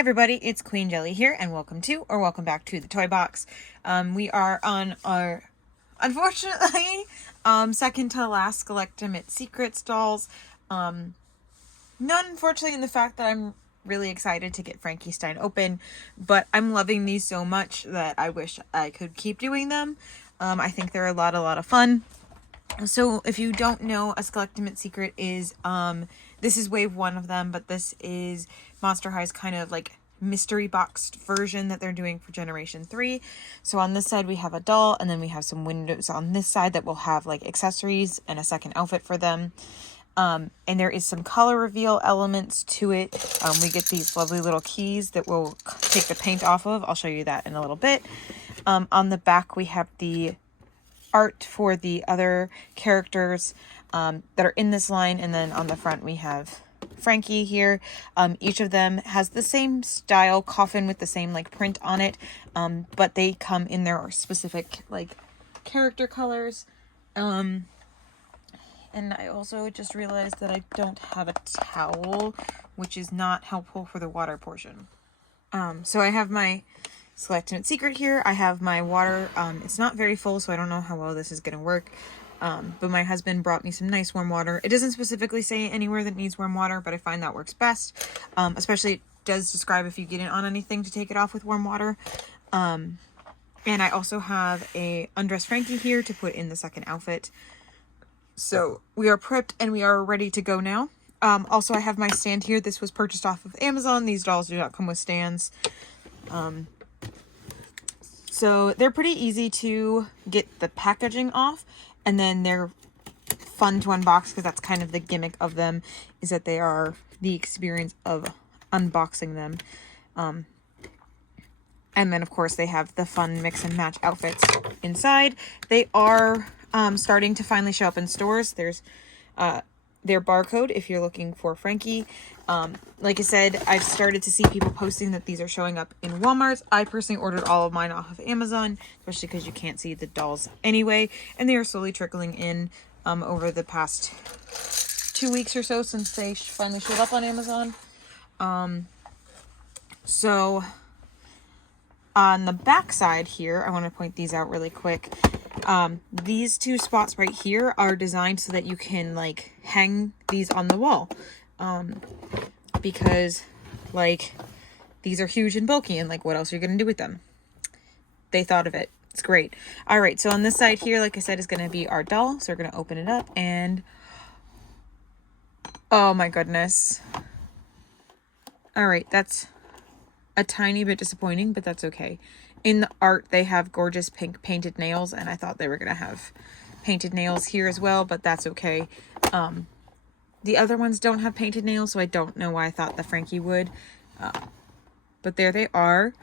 everybody, it's Queen Jelly here, and welcome back to the Toy Box. We are on our, unfortunately, second to last Skulltimate Secrets dolls. Not unfortunately in the fact that I'm really excited to get Frankie Stein open, but I'm loving these so much that I wish I could keep doing them. I think they're a lot of fun. So if you don't know, a Skulltimate Secret is, this is wave 1 of them, but this is Monster High's kind of like mystery boxed version that they're doing for Generation 3. So on this side we have a doll, and then we have some windows on this side that will have like accessories and a second outfit for them. And there is some color reveal elements to it. We get these lovely little keys that we'll take the paint off of. I'll show you that in a little bit. On the back we have the art for the other characters that are in this line, and then on the front we have Frankie here. Each of them has the same style coffin with the same like print on it, but they come in their specific like character colors. And I also just realized that I don't have a towel, which is not helpful for the water portion. So I have my Skulltimate Secret here. I have my water. It's not very full, so I don't know how well this is going to work. But my husband brought me some nice warm water. It doesn't specifically say anywhere that needs warm water, but I find that works best. Especially it does describe if you get it on anything to take it off with warm water. And I also have a undressed Frankie here to put in the second outfit. So we are prepped and we are ready to go now. Also, I have my stand here. This was purchased off of Amazon. These dolls do not come with stands. So they're pretty easy to get the packaging off, and then they're fun to unbox because that's kind of the gimmick of them, is that they are the experience of unboxing them. And then of course they have the fun mix and match outfits inside. They are starting to finally show up in stores. There's their barcode if you're looking for Frankie. Like I said, I've started to see people posting that these are showing up in Walmart. I personally ordered all of mine off of Amazon, especially because you can't see the dolls anyway, and they are slowly trickling in over the past 2 weeks or so since they finally showed up on Amazon. So on the back side here, I want to point these out really quick. These two spots right here are designed so that you can like hang these on the wall. Because like these are huge and bulky, and like what else are you going to do with them? They thought of it. It's great. All right. So on this side here, like I said, is going to be our doll. So we're going to open it up, and oh my goodness. All right. That's a tiny bit disappointing, but that's okay. In the art, they have gorgeous pink painted nails, and I thought they were going to have painted nails here as well, but that's okay. The other ones don't have painted nails, so I don't know why I thought the Frankie would. But there they are.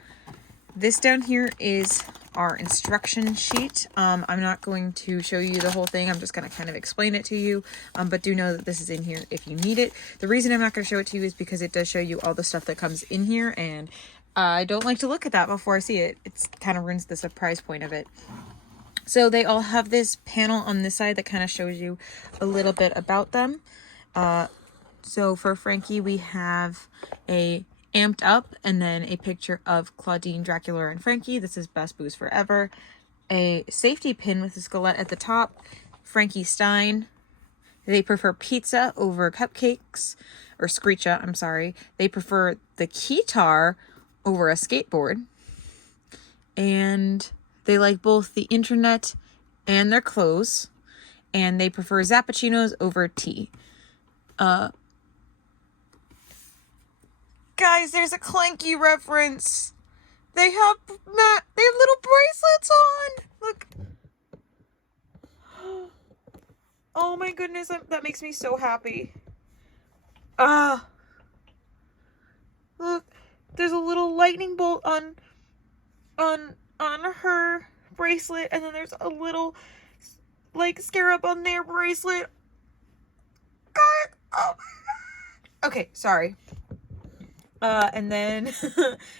This down here is our instruction sheet. I'm not going to show you the whole thing. I'm just going to kind of explain it to you. But do know that this is in here if you need it. The reason I'm not going to show it to you is because it does show you all the stuff that comes in here, and I don't like to look at that before I see it. It kind of ruins the surprise point of it. So they all have this panel on this side that kind of shows you a little bit about them. So for Frankie, we have a amped up and then a picture of Claudine, Dracula, and Frankie. This is Best Booze Forever. A safety pin with a skelet at the top. Frankie Stein. They prefer pizza over cupcakes, or screecha, I'm sorry. They prefer the keytar over a skateboard. And they like both the internet and their clothes. And they prefer zappuccinos over tea. Guys, there's a Clanky reference. They have little bracelets on. Look. Oh my goodness, that makes me so happy. Look, there's a little lightning bolt on her bracelet, and then there's a little like scarab on their bracelet. God, oh. Okay, sorry. And then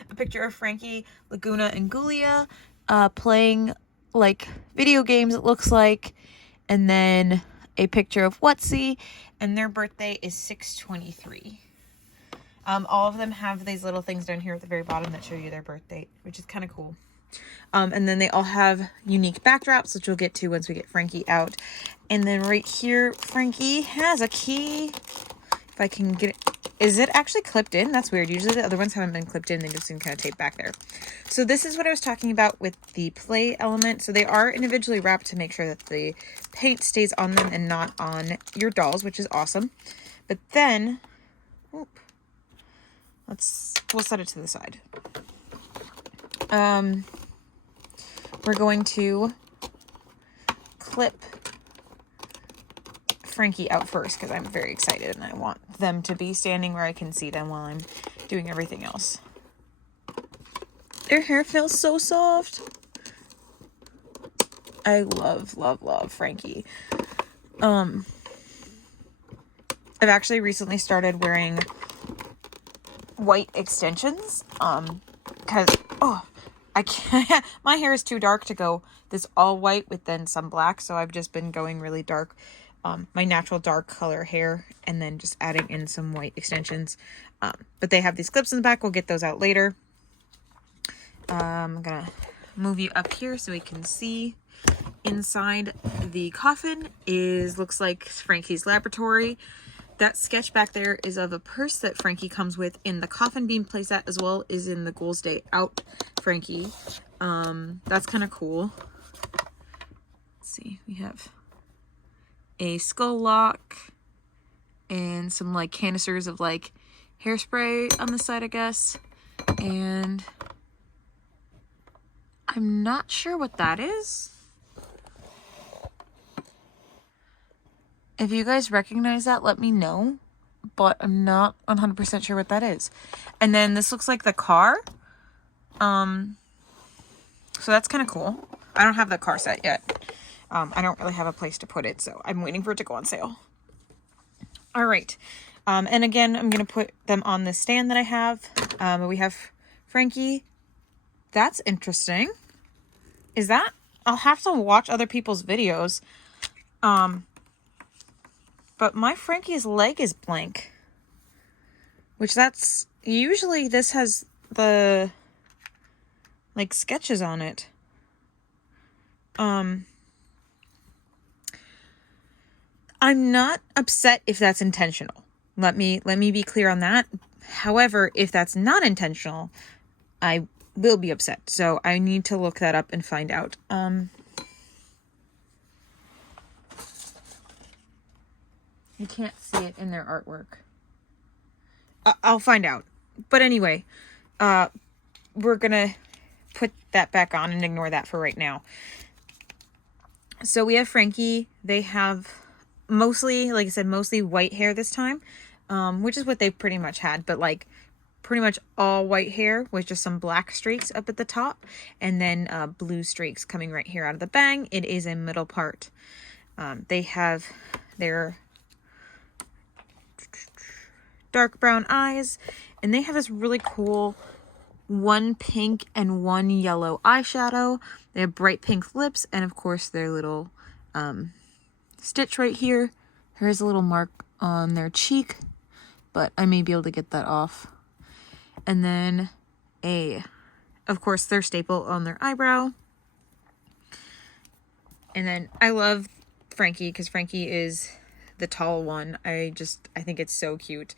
a picture of Frankie, Laguna, and Gulia playing like video games, it looks like. And then a picture of Whatsy, and their birthday is 6/23. All of them have these little things down here at the very bottom that show you their birth date, which is kind of cool. And then they all have unique backdrops, which we'll get to once we get Frankie out. And then right here, Frankie has a key. If I can get it. Is it actually clipped in? That's weird. Usually the other ones haven't been clipped in. They just seem kind of taped back there. So this is what I was talking about with the play element. So they are individually wrapped to make sure that the paint stays on them and not on your dolls, which is awesome. But then, we'll set it to the side. We're going to clip Frankie out first because I'm very excited and I want them to be standing where I can see them while I'm doing everything else. Their hair feels so soft. I love, love, love Frankie. I've actually recently started wearing white extensions, because, I can't, my hair is too dark to go this all white with then some black, so I've just been going really dark, my natural dark color hair, and then just adding in some white extensions. But they have these clips in the back, we'll get those out later. I'm gonna move you up here so we can see. Inside the coffin looks like Frankie's laboratory. That sketch back there is of a purse that Frankie comes with in the coffin being placed at, as well as in the Ghouls Day Out Frankie. That's kind of cool. Let's see, we have a skull lock and some like canisters of like hairspray on the side, I guess. And I'm not sure what that is. If you guys recognize that, let me know, but I'm not 100% sure what that is. And then this looks like the car. So that's kind of cool. I don't have the car set yet. I don't really have a place to put it, so I'm waiting for it to go on sale. All right. And again, I'm going to put them on the stand that I have. We have Frankie. That's interesting. Is that? I'll have to watch other people's videos. But my Frankie's leg is blank. Which that's... Usually this has the... like, sketches on it. I'm not upset if that's intentional. Let me be clear on that. However, if that's not intentional, I will be upset. So I need to look that up and find out. You can't see it in their artwork. I'll find out. But anyway, we're gonna put that back on and ignore that for right now. So we have Frankie. They have mostly, like I said, mostly white hair this time, which is what they've pretty much had, but like pretty much all white hair with just some black streaks up at the top, and then blue streaks coming right here out of the bang. It is a middle part. They have their dark brown eyes, and they have this really cool one pink and one yellow eyeshadow. They have bright pink lips, and of course their little stitch right here. Here's a little mark on their cheek, but I may be able to get that off. And then of course, their staple on their eyebrow. And then I love Frankie because Frankie is the tall one. I think it's so cute.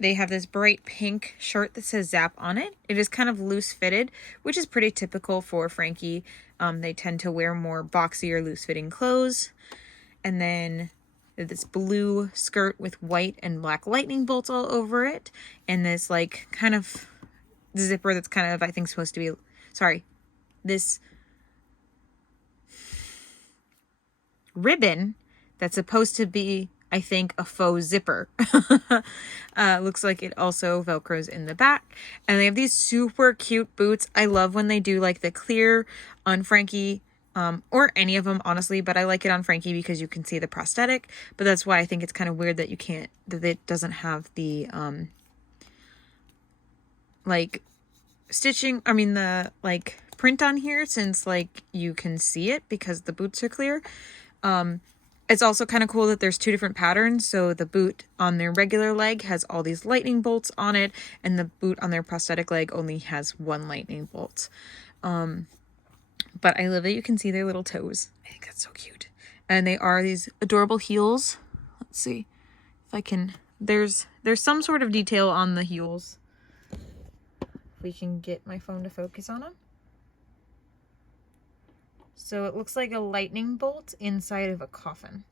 They have this bright pink shirt that says Zap on it. It is kind of loose fitted, which is pretty typical for Frankie. They tend to wear more boxy or loose fitting clothes. And then this blue skirt with white and black lightning bolts all over it. And this like kind of zipper that's kind of, I think, supposed to be, this ribbon that's supposed to be, I think, a faux zipper. Looks like it also velcros in the back. And they have these super cute boots. I love when they do like the clear on Frankie, or any of them, honestly, but I like it on Frankie because you can see the prosthetic. But that's why I think it's kind of weird that that it doesn't have the, like, stitching, the, like, print on here, since, like, you can see it because the boots are clear. It's also kind of cool that there's two different patterns. So the boot on their regular leg has all these lightning bolts on it, and the boot on their prosthetic leg only has one lightning bolt. But I love that you can see their little toes. I think that's so cute. And they are these adorable heels. Let's see if I can, there's some sort of detail on the heels. If we can get my phone to focus on them. So it looks like a lightning bolt inside of a coffin.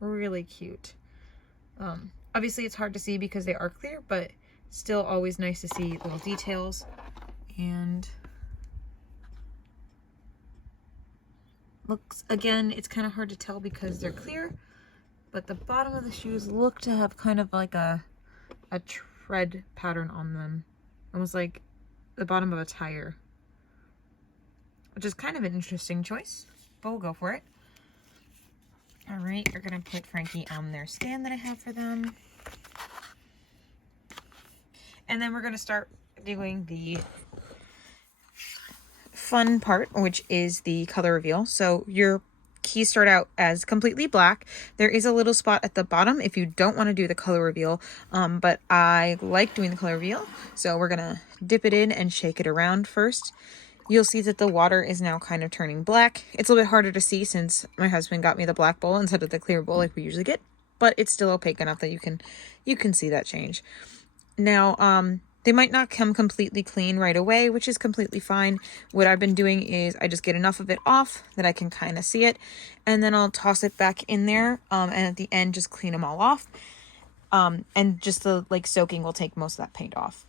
Really cute. Obviously it's hard to see because they are clear, but still always nice to see little details. And looks, again, it's kind of hard to tell because they're clear, but the bottom of the shoes look to have kind of like a tread pattern on them. Almost like the bottom of a tire. Which is kind of an interesting choice, but we'll go for it. All right, we're gonna put Frankie on their stand that I have for them. And then we're gonna start doing the fun part, which is the color reveal. So your keys start out as completely black. There is a little spot at the bottom if you don't want to do the color reveal, but I like doing the color reveal. So we're gonna dip it in and shake it around first. You'll see that the water is now kind of turning black. It's a little bit harder to see since my husband got me the black bowl instead of the clear bowl like we usually get, but it's still opaque enough that you can see that change. Now, they might not come completely clean right away, which is completely fine. What I've been doing is I just get enough of it off that I can kind of see it, and then I'll toss it back in there, and at the end just clean them all off. And just the like soaking will take most of that paint off.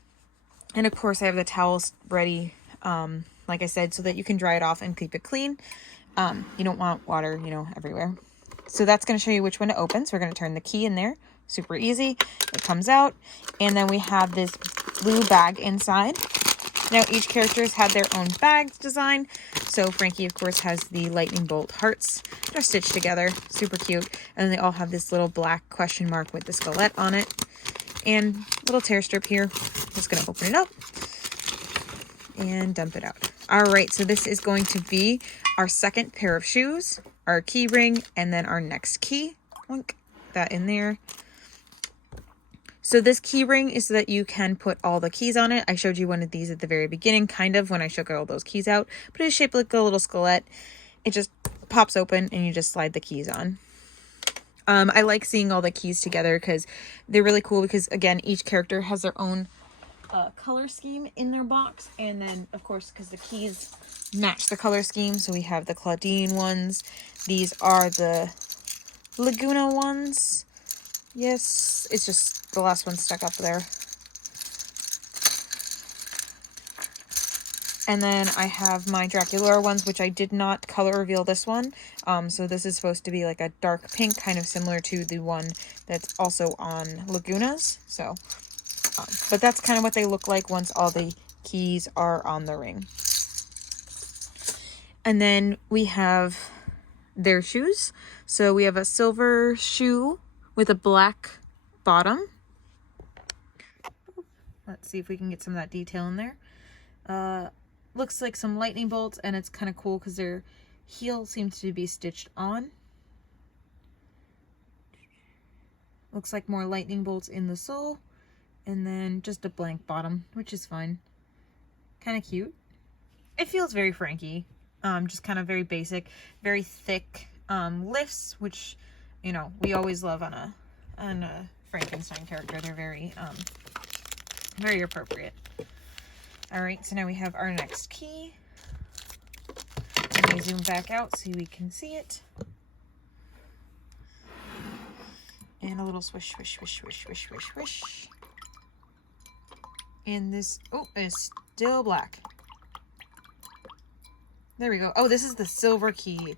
And of course I have the towels ready, like I said, so that you can dry it off and keep it clean. You don't want water, you know, everywhere. So that's going to show you which one to open. So we're going to turn the key in there. Super easy. It comes out. And then we have this blue bag inside. Now each character has had their own bag design. So Frankie, of course, has the lightning bolt hearts. They're stitched together. Super cute. And then they all have this little black question mark with the skelet on it. And little tear strip here. Just going to open it up and dump it out. All right, so this is going to be our second pair of shoes, our key ring, and then our next key. Link that in there. So this key ring is so that you can put all the keys on it. I showed you one of these at the very beginning, kind of, when I shook all those keys out, but it's shaped like a little skelet. It just pops open and you just slide the keys on. I like seeing all the keys together because they're really cool because, again, each character has their own color scheme in their box, and then of course because the keys match the color scheme, so we have the Claudine ones. These are the Laguna ones. Yes, it's just the last one stuck up there. And then I have my Dracula ones, which I did not color reveal this one. So this is supposed to be like a dark pink, kind of similar to the one that's also on Laguna's. So but that's kind of what they look like once all the keys are on the ring. And then we have their shoes. So we have a silver shoe with a black bottom. Let's see if we can get some of that detail in there. Looks like some lightning bolts, and it's kind of cool because their heel seems to be stitched on. Looks like more lightning bolts in the sole. And then just a blank bottom, which is fine. Kind of cute. It feels very Frankie. Just kind of very basic, very thick lifts, which, you know, we always love on a Frankenstein character. They're very very appropriate. All right, so now we have our next key. Let me zoom back out so we can see it. And a little swish, swish, swish, swish, swish, swish, swish. And this, oh, is still black. There we go. Oh, this is the silver key.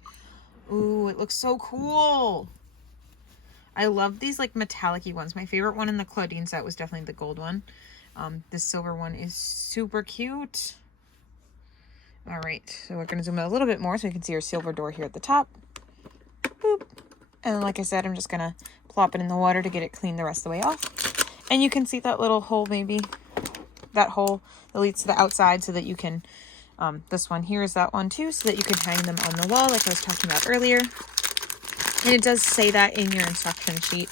Ooh, it looks so cool. I love these like metallic-y ones. My favorite one in the Claudine set was definitely the gold one. This silver one is super cute. All right, so we're gonna zoom in a little bit more so you can see our silver door here at the top. Boop. And like I said, I'm just gonna plop it in the water to get it clean the rest of the way off. And you can see that little hole, maybe that hole that leads to the outside, so that you can This one here is that one too, so that you can hang them on the wall like I was talking about earlier. And it does say that in your instruction sheet.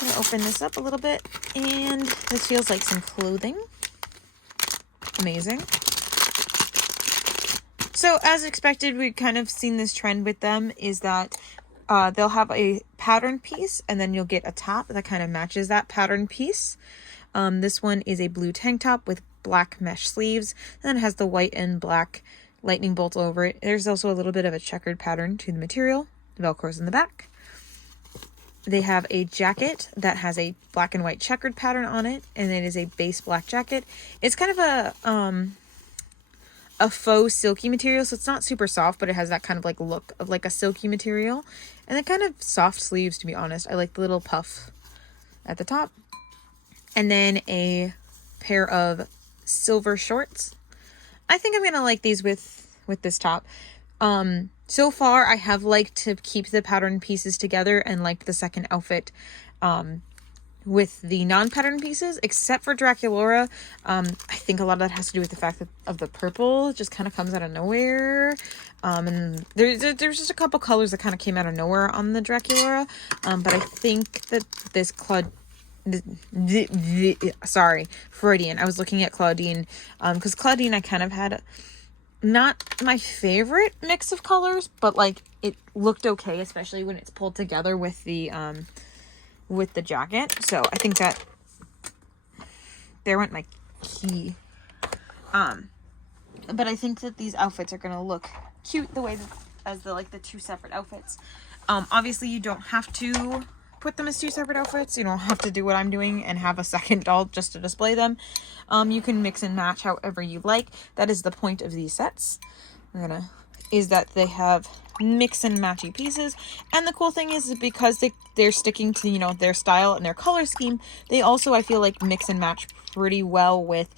I'm gonna open this up a little bit, and this feels like some clothing. Amazing. So as expected, we've kind of seen this trend with them, is that they'll have a pattern piece, and then you'll get a top that kind of matches that pattern piece. This one is a blue tank top with black mesh sleeves, and then it has the white and black lightning bolt over it. There's also a little bit of a checkered pattern to the material. Velcro's in the back. They have a jacket that has a black and white checkered pattern on it, and it is a base black jacket. It's kind of a faux silky material, so it's not super soft, but it has that kind of like look of like a silky material. And then kind of soft sleeves, to be honest. I like the little puff at the top. And then a pair of silver shorts. I think I'm gonna like these with this top. So far I have liked to keep the pattern pieces together and liked the second outfit with the non-pattern pieces, except for Draculaura. I think a lot of that has to do with the fact that of the purple. It just kind of comes out of nowhere. And there's just a couple colors that kind of came out of nowhere on the Draculaura. But I think that this sorry, Freudian. I was looking at Claudine, because Claudine I kind of had not my favorite mix of colors, but like it looked okay, especially when it's pulled together with the jacket. So I think that there went my key. But I think that these outfits are gonna look cute the way that as the two separate outfits. Obviously you don't have to put them as two separate outfits. You don't have to do what I'm doing and have a second doll just to display them. You can mix and match however you like. That is the point of these sets. Is that they have mix and matchy pieces. And the cool thing is because they're sticking to, you know, their style and their color scheme, they also, I feel like, mix and match pretty well with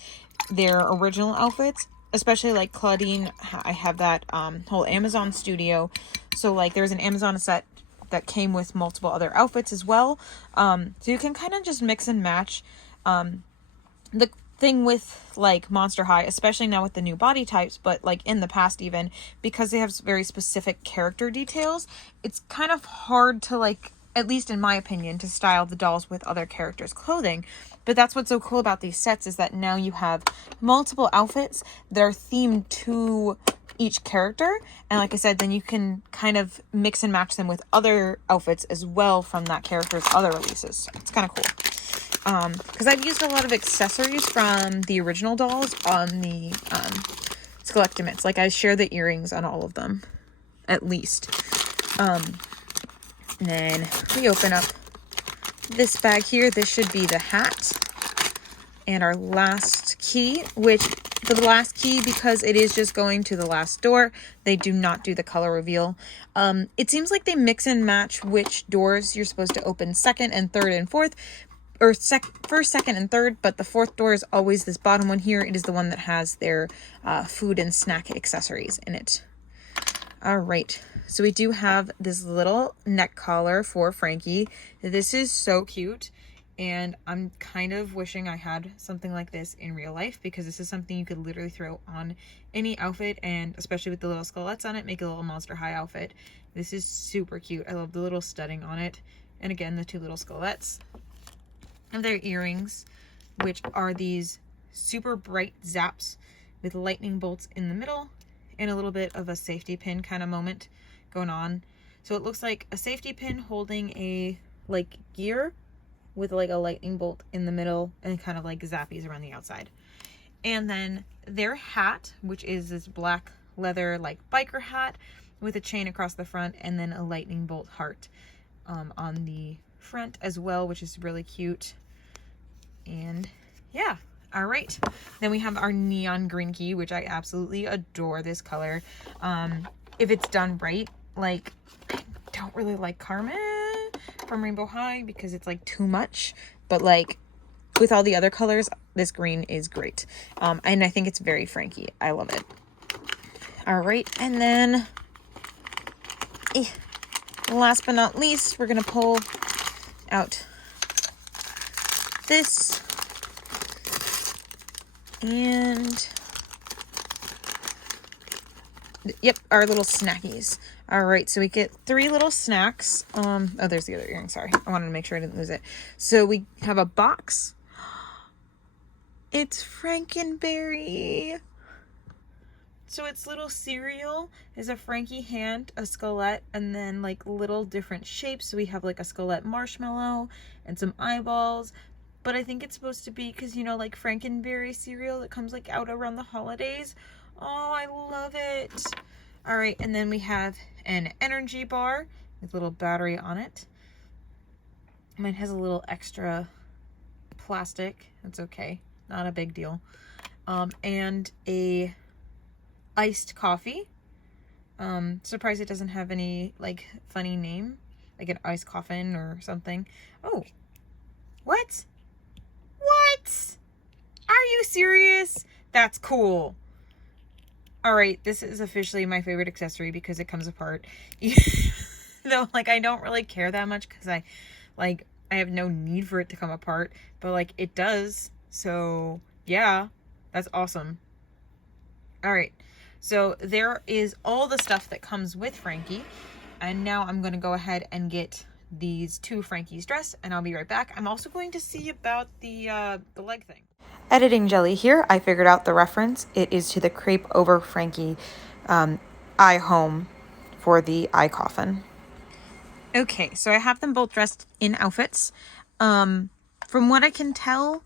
their original outfits. Especially like Claudine, I have that whole Amazon studio. So like there's an Amazon set that came with multiple other outfits as well. So you can kind of just mix and match. The thing with like Monster High, especially now with the new body types, but like in the past even, because they have very specific character details, it's kind of hard to, like, at least in my opinion, to style the dolls with other characters' clothing. But that's what's so cool about these sets, is that now you have multiple outfits that are themed to each character, and like I said, then you can kind of mix and match them with other outfits as well from that character's other releases. So it's kind of cool, because I've used a lot of accessories from the original dolls on the Skulltimates. Like I share the earrings on all of them, at least. And then we open up this bag here. This should be the hat and our last key, which for the last key, because it is just going to the last door, they do not do the color reveal. It seems like they mix and match which doors you're supposed to open second and third and fourth, or first, second, and third, but the fourth door is always this bottom one here. It is the one that has their food and snack accessories in it. All right, so we do have this little neck collar for Frankie. This is so cute. And I'm kind of wishing I had something like this in real life, because this is something you could literally throw on any outfit, and especially with the little skullettes on it, make a little Monster High outfit. This is super cute. I love the little studding on it. And again, the two little skullettes. And their earrings, which are these super bright zaps with lightning bolts in the middle and a little bit of a safety pin kind of moment going on. So it looks like a safety pin holding a like gear with like a lightning bolt in the middle and kind of like zappies around the outside. And then their hat, which is this black leather like biker hat with a chain across the front, and then a lightning bolt heart on the front as well, which is really cute. And yeah, all right. Then we have our neon green key, which I absolutely adore this color. If it's done right, like I don't really like Carmen from Rainbow High because it's like too much, but like with all the other colors, this green is great. And I think it's very Frankie. I love it. All right, and then last but not least, we're gonna pull out this, and Yep, our little snackies. All right, so we get 3 little snacks. Oh, there's the other earring. Sorry, I wanted to make sure I didn't lose it. So we have a box. It's Frankenberry. So its little cereal is a Frankie hand, a Skullette, and then like little different shapes. So we have like a Skullette marshmallow and some eyeballs. But I think it's supposed to be, because you know, like Frankenberry cereal that comes like out around the holidays. Oh, I love it. All right, and then we have an energy bar with a little battery on it. Mine has a little extra plastic. That's okay, not a big deal. And a iced coffee. Surprised it doesn't have any like funny name, like an iced coffin or something. Oh, what? What? Are you serious? That's cool. All right, this is officially my favorite accessory because it comes apart. Though, like, I don't really care that much because I have no need for it to come apart, but like it does. So yeah, that's awesome. All right, so there is all the stuff that comes with Frankie, and now I'm going to go ahead and get these 2 Frankies dressed, and I'll be right back. I'm also going to see about the leg thing. Editing Jelly here. I figured out the reference. It is to the Crepe Over Frankie eye home for the eye coffin. Okay, so I have them both dressed in outfits. From what I can tell,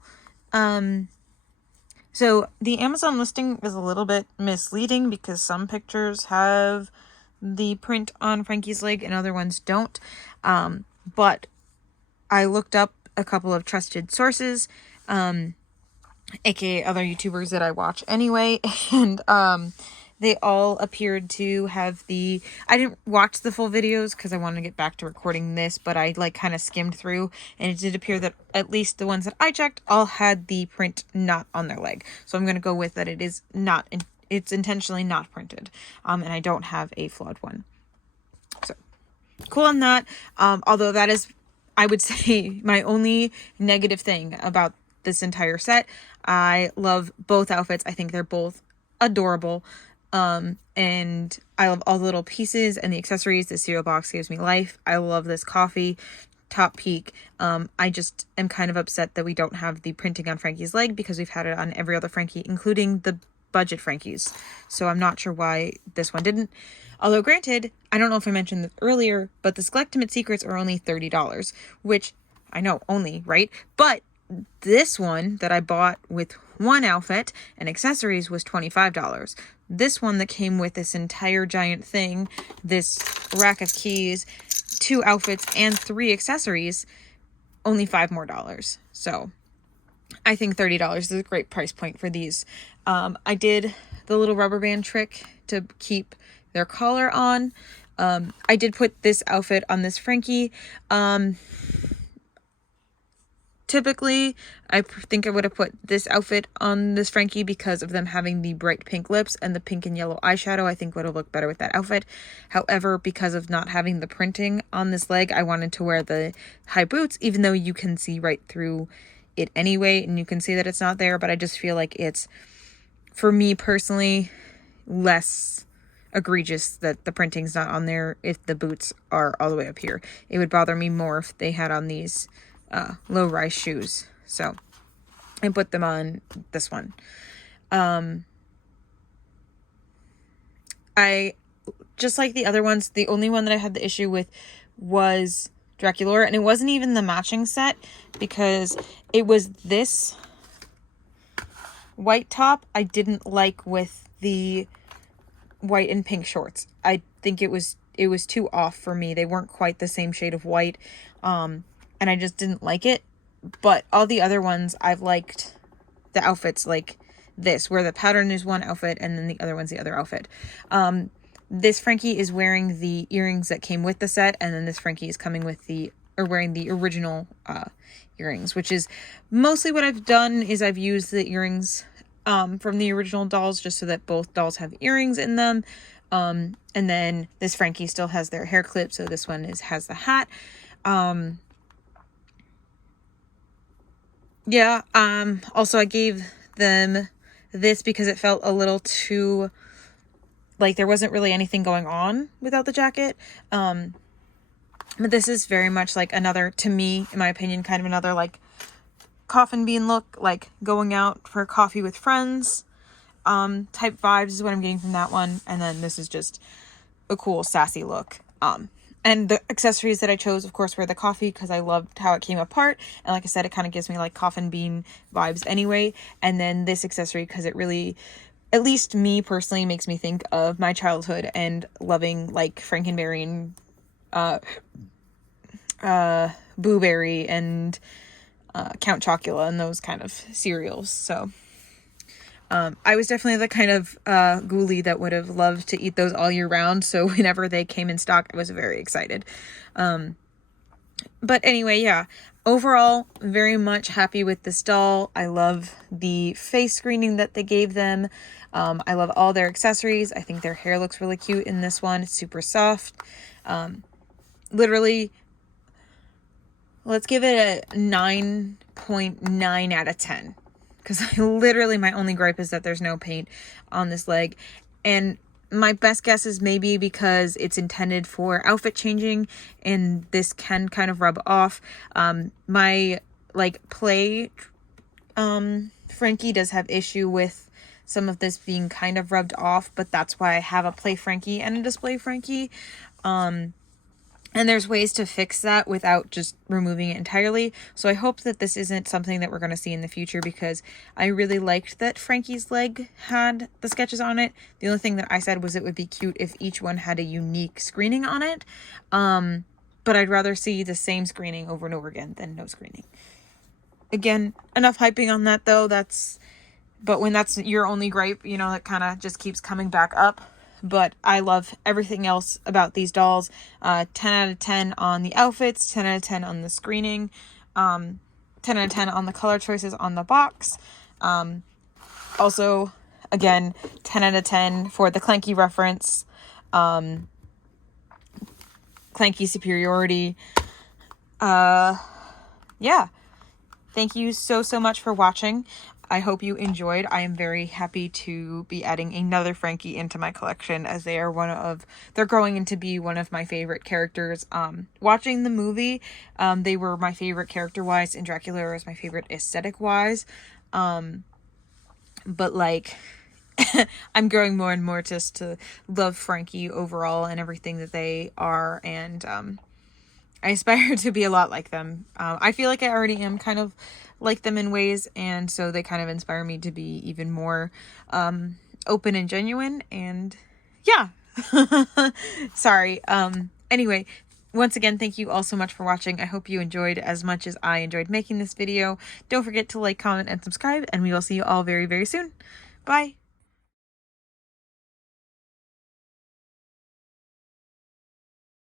so the Amazon listing is a little bit misleading because some pictures have the print on Frankie's leg and other ones don't. But I looked up a couple of trusted sources, aka other YouTubers that I watch anyway, and they all appeared to have the... I didn't watch the full videos because I wanted to get back to recording this, but I like kind of skimmed through, and it did appear that at least the ones that I checked all had the print not on their leg. So I'm going to go with that it is not... It's intentionally not printed, and I don't have a flawed one. So cool on that. Although that is, I would say, my only negative thing about this entire set. I love both outfits. I think they're both adorable. And I love all the little pieces and the accessories. The cereal box gives me life. I love this coffee, top peak. I just am kind of upset that we don't have the printing on Frankie's leg because we've had it on every other Frankie, including the budget Frankies. So I'm not sure why this one didn't. Although granted, I don't know if I mentioned this earlier, but the Skulltimate secrets are only $30, which I know only, right? But this one that I bought with one outfit and accessories was $25. This one that came with this entire giant thing, this rack of keys, 2 outfits, and 3 accessories, only $5 more. So I think $30 is a great price point for these. I did the little rubber band trick to keep their collar on. I did put this outfit on this Frankie. Typically, I think I would have put this outfit on this Frankie because of them having the bright pink lips and the pink and yellow eyeshadow. I think would have looked better with that outfit. However, because of not having the printing on this leg, I wanted to wear the high boots, even though you can see right through it anyway, and you can see that it's not there. But I just feel like it's, for me personally, less egregious that the printing's not on there if the boots are all the way up here. It would bother me more if they had on these low-rise shoes. So I put them on this one. I just like the other ones. The only one that I had the issue with was Draculaura, and it wasn't even the matching set because it was this white top I didn't like with the white and pink shorts. I think it was too off for me. They weren't quite the same shade of white. And I just didn't like it. But all the other ones, I've liked the outfits like this, where the pattern is one outfit and then the other one's the other outfit. This Frankie is wearing the earrings that came with the set, and then this Frankie is coming with wearing the original earrings, which is mostly what I've done is I've used the earrings from the original dolls just so that both dolls have earrings in them. And then this Frankie still has their hair clip, so this one has the hat. Yeah, also I gave them this because it felt a little too like there wasn't really anything going on without the jacket. But this is very much like another, to me, in my opinion, kind of another like coffin bean look, like going out for coffee with friends type vibes is what I'm getting from that one. And then this is just a cool sassy look. And the accessories that I chose, of course, were the coffee, because I loved how it came apart. And like I said, it kind of gives me like coffin bean vibes anyway. And then this accessory, because it really, at least me personally, makes me think of my childhood and loving like Frankenberry and Boo Berry and Count Chocula and those kind of cereals. So I was definitely the kind of ghoulie that would have loved to eat those all year round. So whenever they came in stock, I was very excited. But anyway, yeah, overall, very much happy with this doll. I love the face screening that they gave them. I love all their accessories. I think their hair looks really cute in this one. It's super soft. Literally, let's give it a 9.9 out of 10. Because literally my only gripe is that there's no paint on this leg. And my best guess is maybe because it's intended for outfit changing and this can kind of rub off. My like play Frankie does have issue with some of this being kind of rubbed off, but that's why I have a play Frankie and a display Frankie. And there's ways to fix that without just removing it entirely. So I hope that this isn't something that we're going to see in the future, because I really liked that Frankie's leg had the sketches on it. The only thing that I said was it would be cute if each one had a unique screening on it. But I'd rather see the same screening over and over again than no screening. Again, enough hyping on that though. But when that's your only gripe, you know, it kind of just keeps coming back up. But I love everything else about these dolls. 10 out of 10 on the outfits, 10 out of 10 on the screening, 10 out of 10 on the color choices on the box. Also, again, 10 out of 10 for the Clanky reference, Clanky superiority. Yeah. Thank you so much for watching. I hope you enjoyed. I am very happy to be adding another Frankie into my collection, as they are they're growing into be one of my favorite characters. Watching the movie, they were my favorite character-wise, and Dracula is my favorite aesthetic-wise. But like, I'm growing more and more just to love Frankie overall and everything that they are, and I aspire to be a lot like them. I feel like I already am kind of like them in ways, and so they kind of inspire me to be even more open and genuine, and yeah. Sorry. Anyway, once again, thank you all so much for watching. I hope you enjoyed as much as I enjoyed making this video. Don't forget to like, comment, and subscribe, and we will see you all very, very soon. Bye!